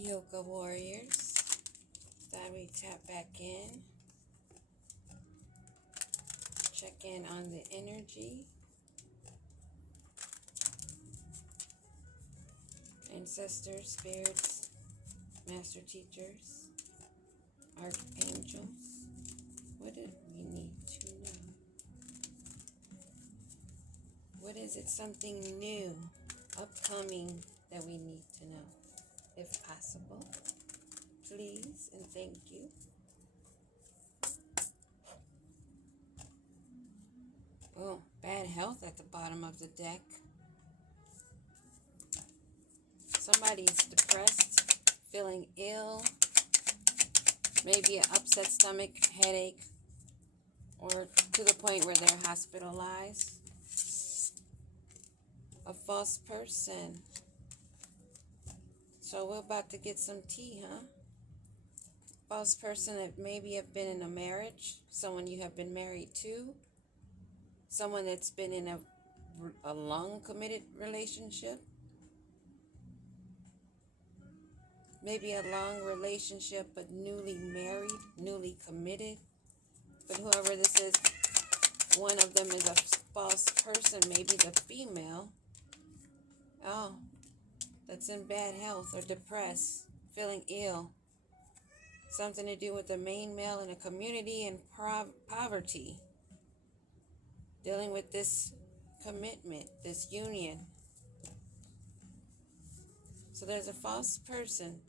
Yoga warriors, thought we tap back in, check in on the energy, ancestors, spirits, master teachers, archangels. What do we need to know? What is it, something new, upcoming that we need to know? If possible, please and thank you. Oh, bad health at the bottom of the deck. Somebody's depressed, feeling ill, maybe an upset stomach, headache, or to the point where they're hospitalized. A false person. So we're about to get some tea, huh? False person that maybe have been in a marriage, someone you have been married to, someone that's been in a long committed relationship, maybe a long relationship but newly married, newly committed. But whoever this is, one of them is a false person, maybe the female. Oh, that's in bad health or depressed, feeling ill. Something to do with the main male in a community and poverty. Dealing with this commitment, this union. So there's a false person,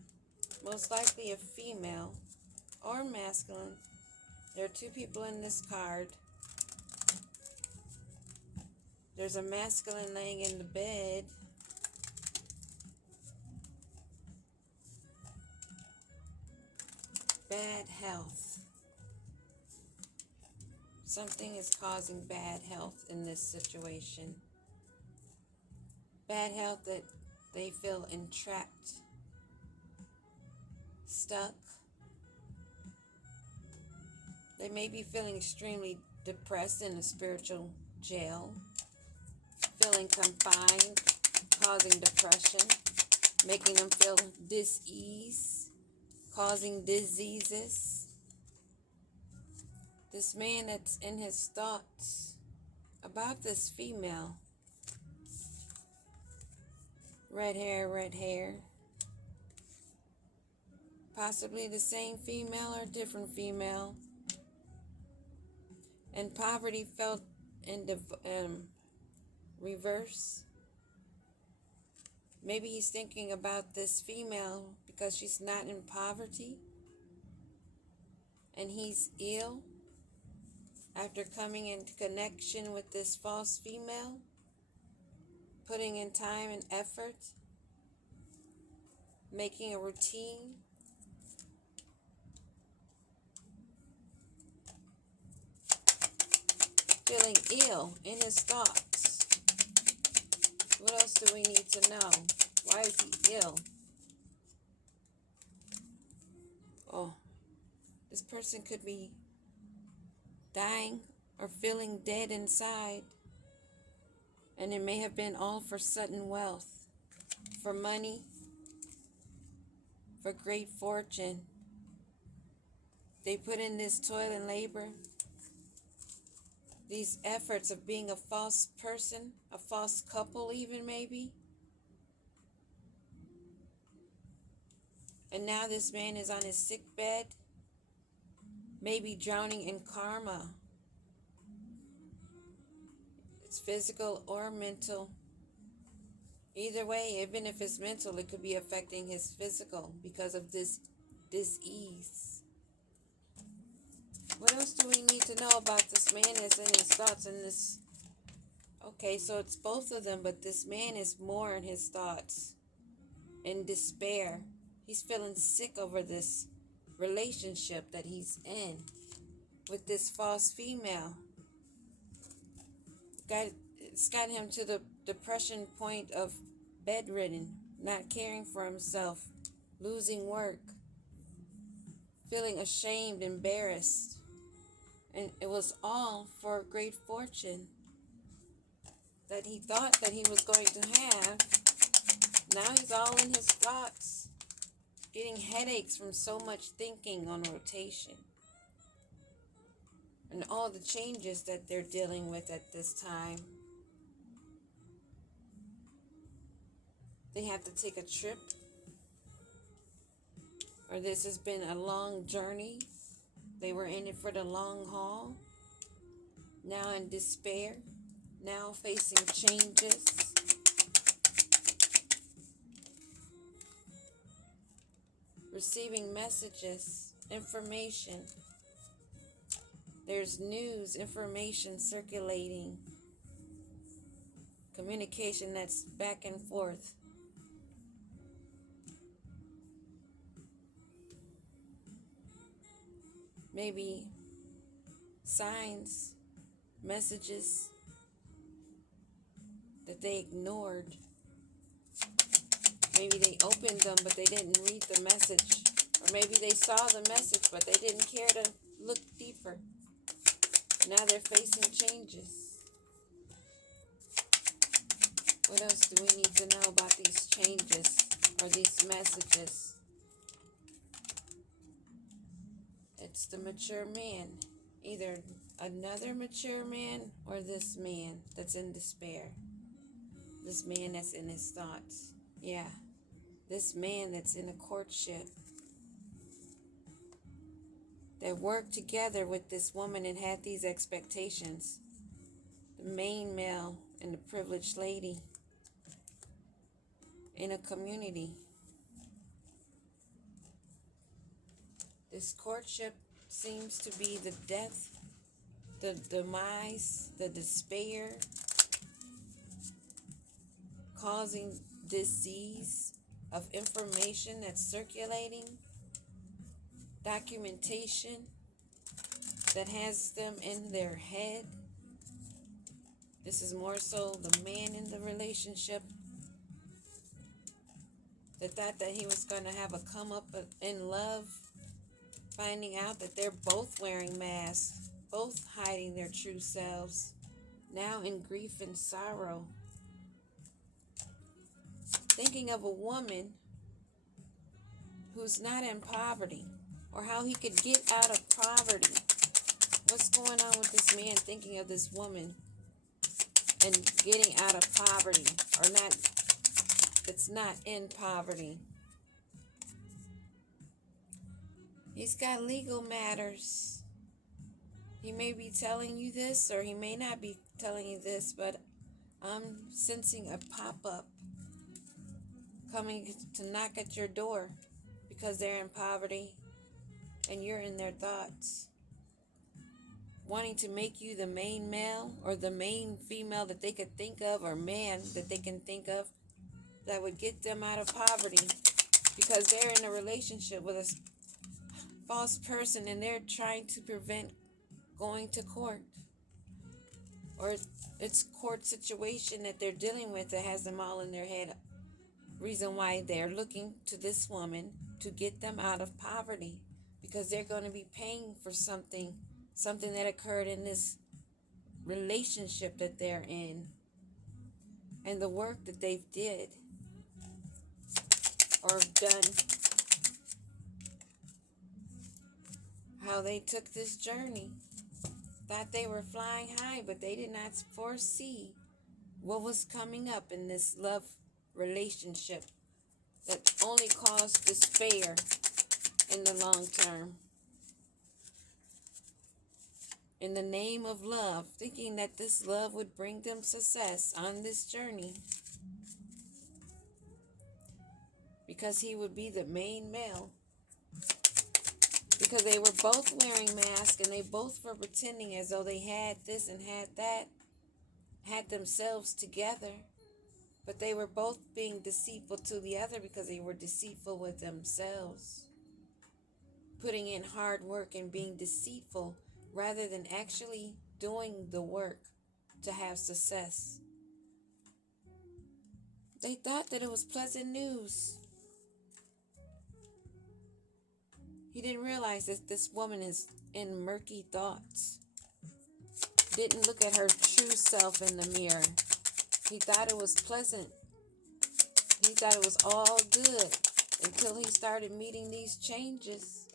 most likely a female or masculine. There are two people in this card. There's a masculine laying in the bed. Bad health. Something is causing bad health in this situation. Bad health that they feel entrapped, stuck. They may be feeling extremely depressed in a spiritual jail, feeling confined, causing depression, making them feel dis-ease, causing diseases. This man that's in his thoughts about this female. Red hair. Possibly the same female or different female. And poverty felt in reverse. Maybe he's thinking about this female because she's not in poverty. And he's ill after coming into connection with this false female. Putting in time and effort. Making a routine. Feeling ill in his thoughts. What else do we need to know? Why is he ill? Oh, this person could be dying or feeling dead inside. And it may have been all for sudden wealth, for money, for great fortune. They put in this toil and labor, these efforts of being a false person, a false couple even maybe. And now this man is on his sick bed, maybe drowning in karma. It's physical or mental. Either way, even if it's mental, it could be affecting his physical because of this dis-ease. What else do we need to know about this man that's in his thoughts in this? Okay, so it's both of them, but this man is more in his thoughts, in despair. He's feeling sick over this relationship that he's in with this false female. It's got him to the depression point of bedridden, not caring for himself, losing work, feeling ashamed, embarrassed. And it was all for great fortune that he thought that he was going to have. Now he's all in his thoughts. getting headaches from so much thinking on rotation. And all the changes that they're dealing with at this time. They have to take a trip, or this has been a long journey. They were in it for the long haul. Now in despair, now facing changes. Receiving messages, information. There's news, information circulating. Communication that's back and forth. Maybe signs, messages that they ignored. Maybe they opened them, but they didn't read the message. Or maybe they saw the message, but they didn't care to look deeper. Now they're facing changes. What else do we need to know about these changes or these messages? It's the mature man. Either another mature man or this man that's in despair. This man that's in his thoughts. Yeah. This man that's in a courtship. That worked together with this woman and had these expectations. The main male and the privileged lady. In a community. This courtship seems to be the death, the demise, the despair, causing disease of information that's circulating, documentation that has them in their head. This is more so the man in the relationship that thought that he was going to have a come up in love, finding out that they're both wearing masks, both hiding their true selves, now in grief and sorrow. Thinking of a woman who's not in poverty, or how he could get out of poverty. What's going on with this man thinking of this woman and getting out of poverty, or not, it's not in poverty. He's got legal matters. He may be telling you this, or he may not be telling you this, but I'm sensing a pop-up coming to knock at your door because they're in poverty and you're in their thoughts. Wanting to make you the main male or the main female that they could think of, or man that they can think of, that would get them out of poverty because they're in a relationship with a false person and they're trying to prevent going to court. Or it's court situation that they're dealing with that has them all in their head. Reason why they're looking to this woman to get them out of poverty, because they're going to be paying for something that occurred in this relationship that they're in, and the work that they've did or done, how they took this journey. Thought they were flying high, but they did not foresee what was coming up in this love relationship that only caused despair in the long term. In the name of love, thinking that this love would bring them success on this journey, because he would be the main male. Because they were both wearing masks and they both were pretending as though they had this and had that, had themselves together. But they were both being deceitful to the other because they were deceitful with themselves. Putting in hard work and being deceitful rather than actually doing the work to have success. They thought that it was pleasant news. He didn't realize that this woman is in murky thoughts. Didn't look at her true self in the mirror. He thought it was pleasant. He thought it was all good. until he started meeting these changes.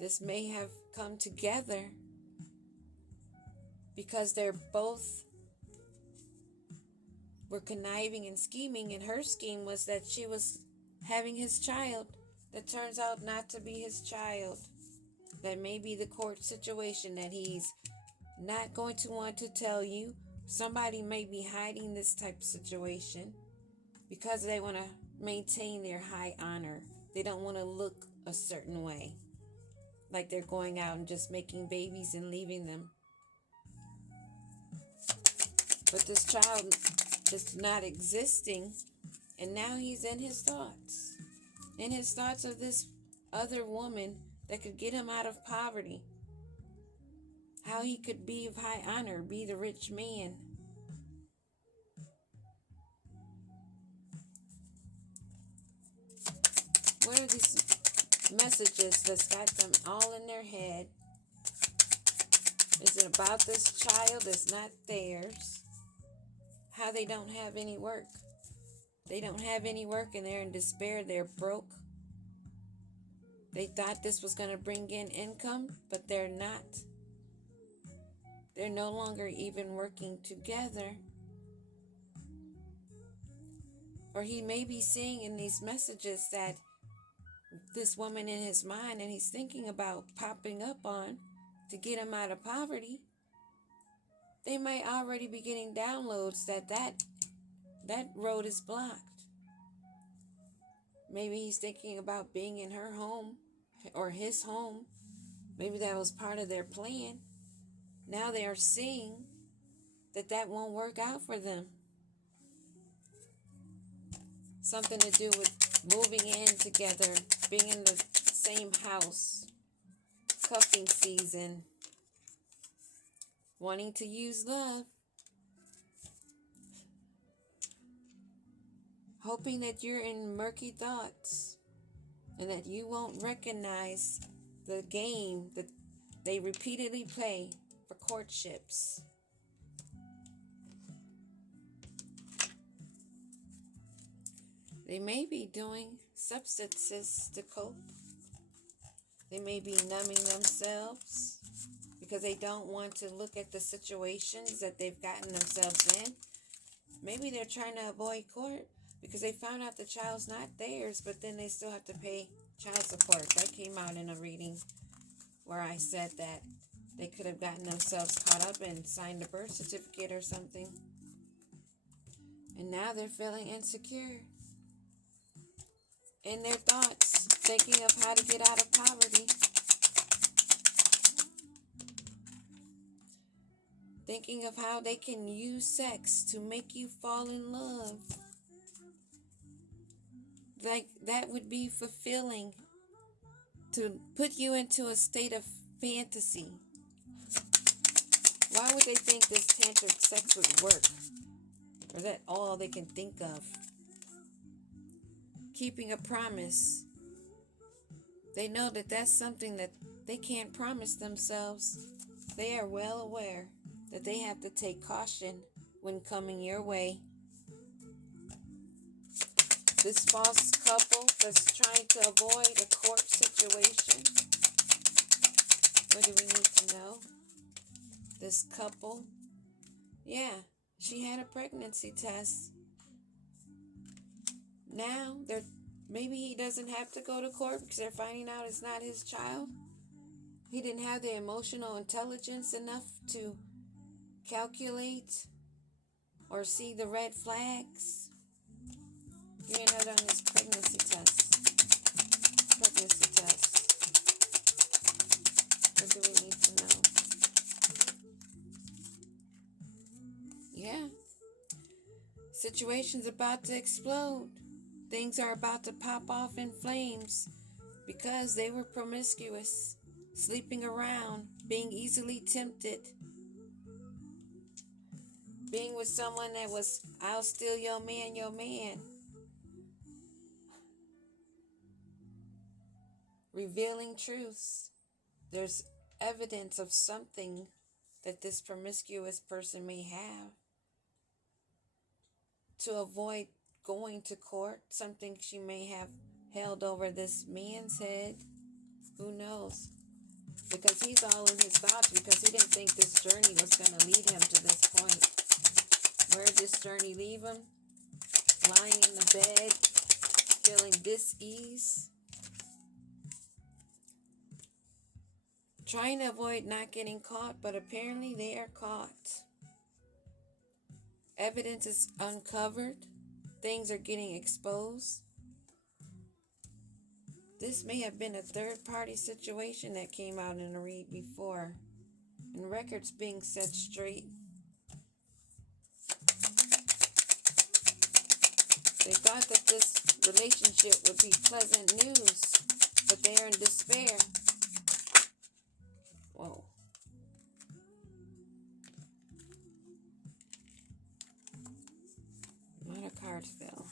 This may have come together because they're both were conniving and scheming, and her scheme was that she was having his child that turns out not to be his child. That may be the court situation that he's not going to want to tell you. Somebody may be hiding this type of situation because they want to maintain their high honor. They don't want to look a certain way, like they're going out and just making babies and leaving them. But this child is not existing, and now he's in his thoughts. In his thoughts of this other woman that could get him out of poverty. How he could be of high honor, be the rich man. What are these messages that's got them all in their head? Is it about this child that's not theirs? How they don't have any work. They don't have any work and they're in despair. They're broke. They thought this was going to bring in income, but they're not. They're no longer even working together. Or he may be seeing in these messages that this woman in his mind, and he's thinking about popping up on to get him out of poverty. They might already be getting downloads that road is blocked. Maybe he's thinking about being in her home or his home. Maybe that was part of their plan. Now they are seeing that won't work out for them. Something to do with moving in together, being in the same house, cuffing season, wanting to use love, hoping that you're in murky thoughts and that you won't recognize the game that they repeatedly play for courtships. They may be doing substances to cope. They may be numbing themselves because they don't want to look at the situations that they've gotten themselves in. Maybe they're trying to avoid court because they found out the child's not theirs, but then they still have to pay child support. That came out in a reading where I said that they could have gotten themselves caught up and signed a birth certificate or something. And now they're feeling insecure in their thoughts, thinking of how to get out of poverty. Thinking of how they can use sex to make you fall in love. Like that would be fulfilling, to put you into a state of fantasy. Why would they think this tantric sex would work? Or is that all they can think of? Keeping a promise. They know that that's something that they can't promise themselves. They are well aware that they have to take caution when coming your way. This false couple that's trying to avoid a court situation. What do we need to know? This couple, yeah, she had a pregnancy test. Now, maybe he doesn't have to go to court because they're finding out it's not his child. He didn't have the emotional intelligence enough to calculate or see the red flags. You ain't not done this pregnancy test. Pregnancy test. What do we need to know? Yeah. Situation's about to explode. Things are about to pop off in flames because they were promiscuous, sleeping around, being easily tempted, being with someone that was, I'll steal your man. Revealing truths. There's evidence of something that this promiscuous person may have. to avoid going to court, something she may have held over this man's head. Who knows? Because he's all in his thoughts, because he didn't think this journey was going to lead him to this point. Where did this journey leave him? Lying in the bed, feeling dis-ease. Trying to avoid not getting caught, but apparently they are caught. Evidence is uncovered. Things are getting exposed. This may have been a third-party situation that came out in a read before, and records being set straight. They thought that this relationship would be pleasant news, but they are in despair. Whoa. A lot of cards fell.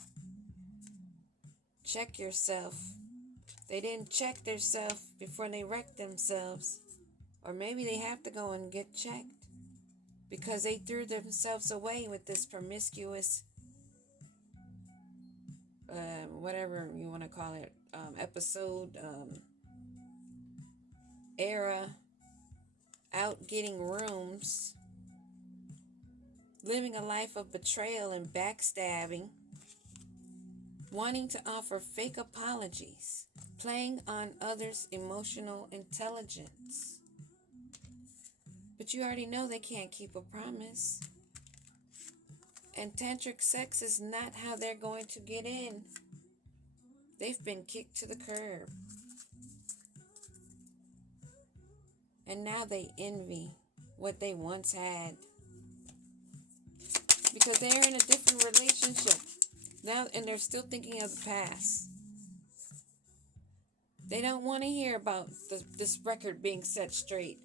Check yourself. They didn't check themselves before they wrecked themselves. Or maybe they have to go and get checked, because they threw themselves away with this promiscuous, whatever you want to call it, episode, era, out getting rooms, living a life of betrayal and backstabbing, wanting to offer fake apologies, playing on others' emotional intelligence. But you already know they can't keep a promise. And tantric sex is not how they're going to get in. They've been kicked to the curb. And now they envy what they once had. Because they're in a different relationship now, and they're still thinking of the past. They don't want to hear about this record being set straight.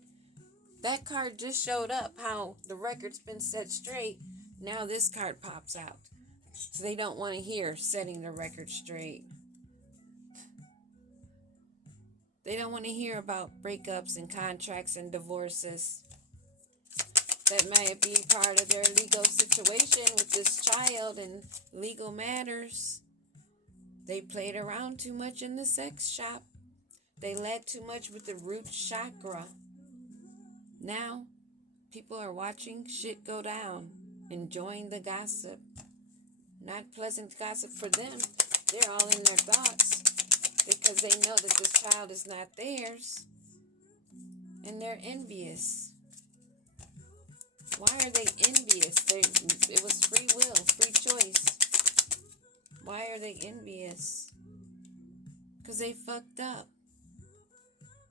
That card just showed up, how the record's been set straight. Now this card pops out. So they don't want to hear setting the record straight. They don't want to hear about breakups and contracts and divorces. That might be part of their legal situation with this child and legal matters. They played around too much in the sex shop. They led too much with the root chakra. Now, people are watching shit go down, enjoying the gossip. Not pleasant gossip for them. They're all in their thoughts because they know that this child is not theirs. And they're envious. Why are they envious? It was free will, free choice. Why are they envious? Because they fucked up.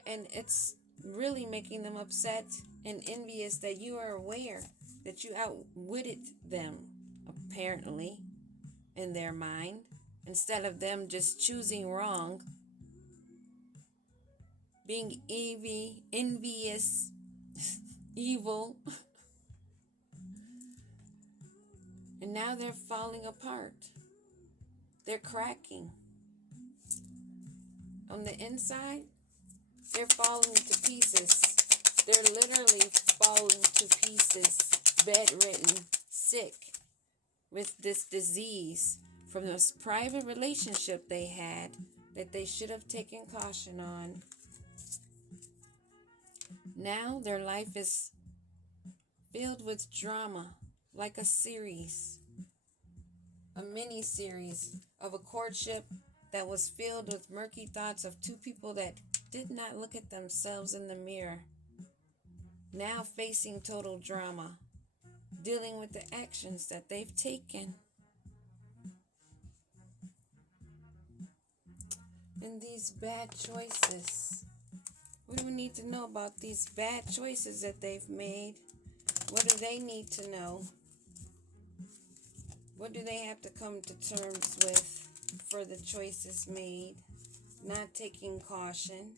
And it's really making them upset and envious that you are aware that you outwitted them, apparently, in their mind, instead of them just choosing wrong, being envious, evil. And now they're falling apart. They're cracking. On the inside, they're falling to pieces. They're literally falling to pieces, bedridden, sick, with this disease from this private relationship they had that they should have taken caution on. Now their life is filled with drama, like a series, a mini-series of a courtship that was filled with murky thoughts of two people that did not look at themselves in the mirror. Now facing total drama, dealing with the actions that they've taken. And these bad choices. What do we need to know about these bad choices that they've made? What do they need to know? What do they have to come to terms with for the choices made? Not taking caution.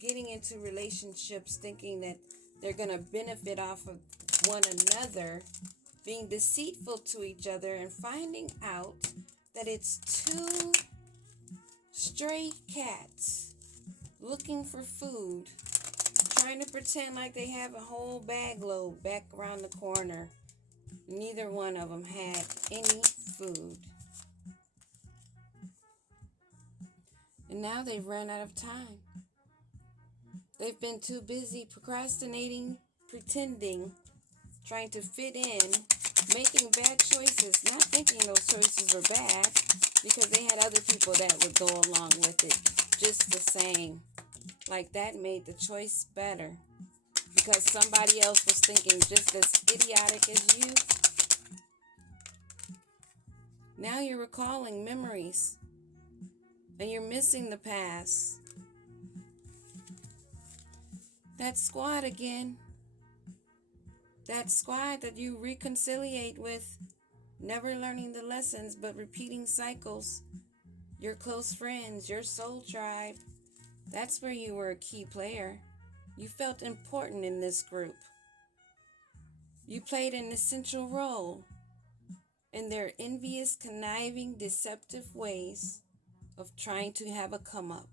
Getting into relationships thinking that they're going to benefit off of one another. Being deceitful to each other and finding out that it's two stray cats looking for food, trying to pretend like they have a whole bag load back around the corner. Neither one of them had any food. And now they've run out of time. They've been too busy procrastinating, pretending, trying to fit in, making bad choices, not thinking those choices were bad because they had other people that would go along with it just the same. Like that made the choice better because somebody else was thinking just as idiotic as you. Now you're recalling memories and you're missing the past. That squad again. That squad that you reconciliate with, never learning the lessons but repeating cycles. Your close friends, your soul tribe. That's where you were a key player. You felt important in this group. You played an essential role in their envious, conniving, deceptive ways of trying to have a come up,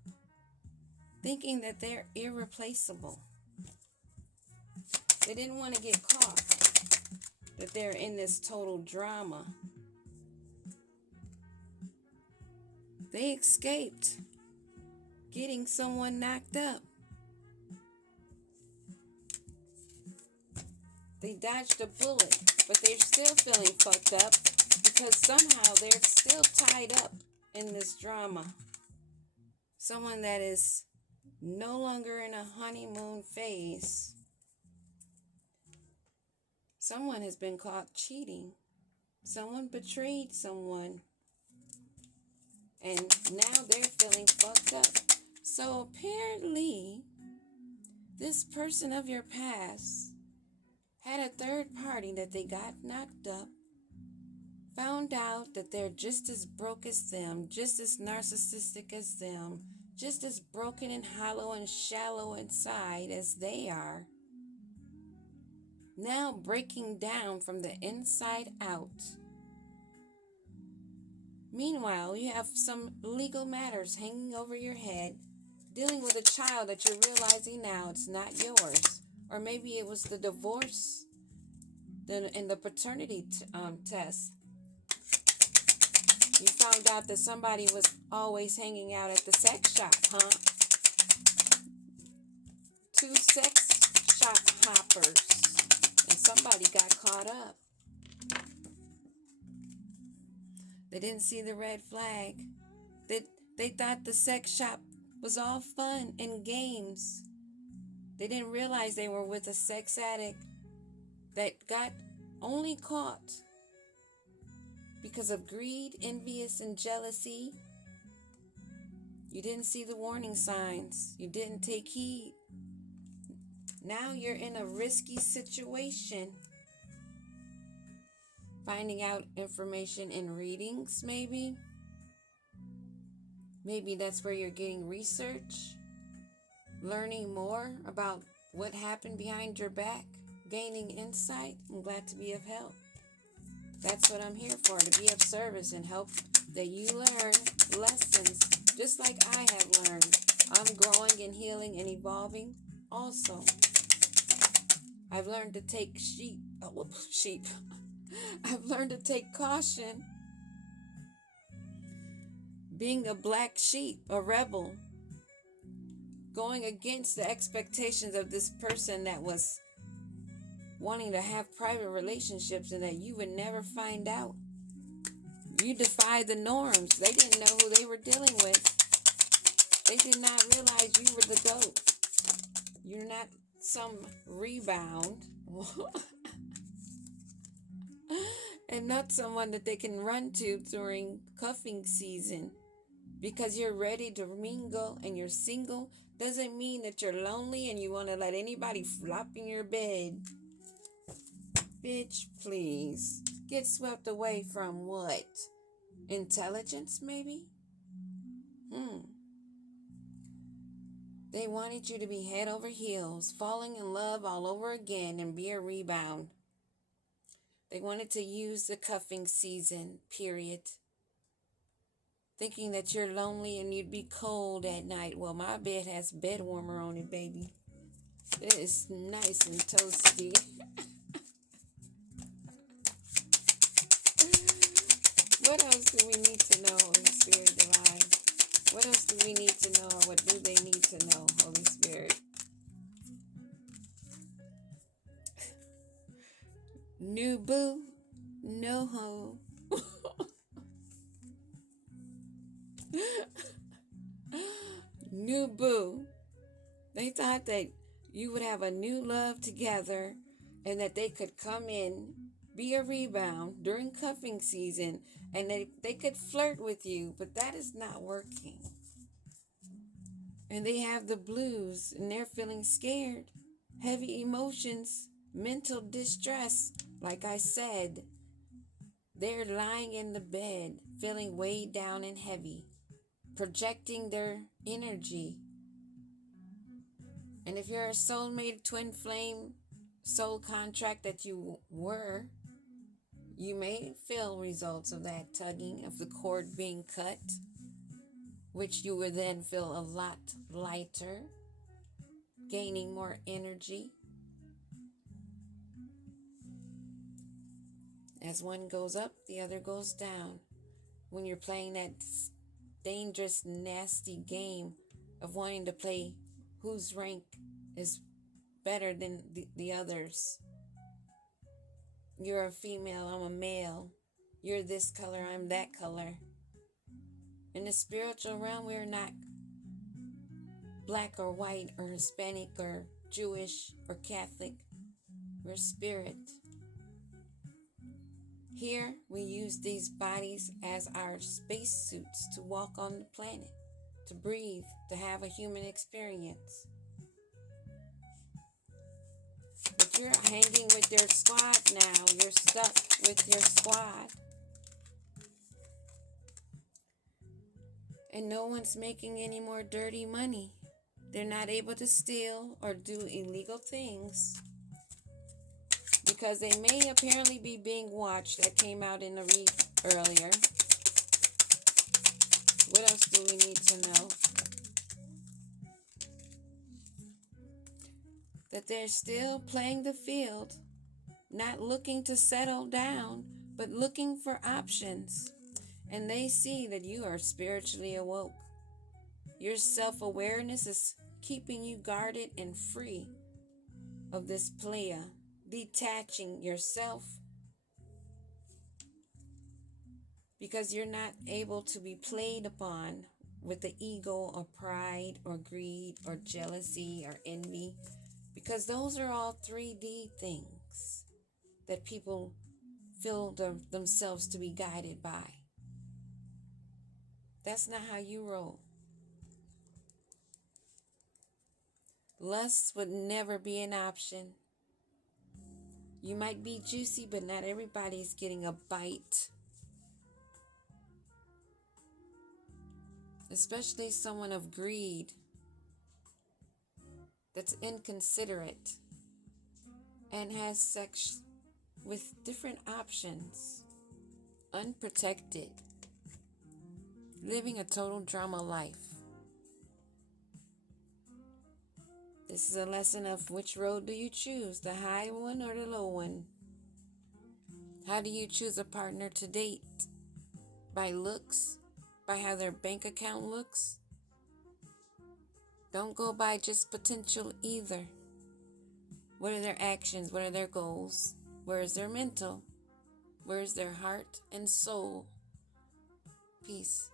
thinking that they're irreplaceable. They didn't want to get caught, that they're in this total drama. They escaped getting someone knocked up. They dodged a bullet, but they're still feeling fucked up because somehow they're still tied up in this drama. Someone that is no longer in a honeymoon phase. Someone has been caught cheating. Someone betrayed someone. And now they're feeling fucked up. So apparently, this person of your past had a third party that they got knocked up, found out that they're just as broke as them, just as narcissistic as them, just as broken and hollow and shallow inside as they are. Now breaking down from the inside out. Meanwhile, you have some legal matters hanging over your head, dealing with a child that you're realizing now it's not yours. Or maybe it was the divorce and the paternity test. You found out that somebody was always hanging out at the sex shop, huh? 2 sex shop hoppers. And somebody got caught up. They didn't see the red flag. They thought the sex shop was all fun and games. They didn't realize they were with a sex addict that got only caught because of greed, envious, and jealousy. You didn't see the warning signs. You didn't take heed. Now you're in a risky situation. Finding out information in readings, maybe. Maybe that's where you're getting research. Learning more about what happened behind your back. Gaining insight. I'm glad to be of help. That's what I'm here for, to be of service and help that you learn lessons just like I have learned. I'm growing and healing and evolving also. I've learned to take I've learned to take caution. Being a black sheep, a rebel, going against the expectations of this person that was wanting to have private relationships and that you would never find out. You defied the norms. They didn't know who they were dealing with. They did not realize you were the GOAT. You're not some rebound. And not someone that they can run to during cuffing season. Because you're ready to mingle and you're single doesn't mean that you're lonely and you want to let anybody flop in your bed. Bitch, please. Get swept away from what? Intelligence, maybe? They wanted you to be head over heels, falling in love all over again and be a rebound. They wanted to use the cuffing season, period. Thinking that you're lonely and you'd be cold at night. Well, my bed has bed warmer on it, baby. It is nice and toasty. What else do we need to know, Holy Spirit Divine? What else do we need to know, or what do they need to know, Holy Spirit? New boo, no ho. New boo. They thought that you would have a new love together and that they could come in, be a rebound during cuffing season, and they could flirt with you, but that is not working. And they have the blues and they're feeling scared, heavy emotions, mental distress. Like I said, they're lying in the bed, feeling weighed down and heavy, projecting their energy. And if you're a soulmate, twin flame, soul contract that you were, you may feel results of that tugging, of the cord being cut, which you would then feel a lot lighter, gaining more energy. As one goes up, the other goes down. When you're playing that dangerous, nasty game of wanting to play whose rank is better than the others. You're a female, I'm a male. You're this color, I'm that color. In the spiritual realm, we're not black or white or Hispanic or Jewish or Catholic. We're spirit. Here, we use these bodies as our spacesuits to walk on the planet, to breathe, to have a human experience. But you're hanging with your squad now. You're stuck with your squad. And no one's making any more dirty money. They're not able to steal or do illegal things because they may apparently be being watched. That came out in the read earlier. What else do we need to know? That they're still playing the field, not looking to settle down, but looking for options. And they see that you are spiritually awoke. Your self-awareness is keeping you guarded and free of this playa, detaching yourself because you're not able to be played upon with the ego or pride or greed or jealousy or envy, because those are all 3D things that people feel themselves to be guided by. That's not how you roll. Lust would never be an option. You might be juicy, but not everybody's getting a bite. Especially someone of greed that's inconsiderate and has sex with different options, unprotected, living a total drama life. This is a lesson of which road do you choose, the high one or the low one? How do you choose a partner to date? By looks? By how their bank account looks? Don't go by just potential either. What are their actions? What are their goals? Where is their mental? Where is their heart and soul? Peace.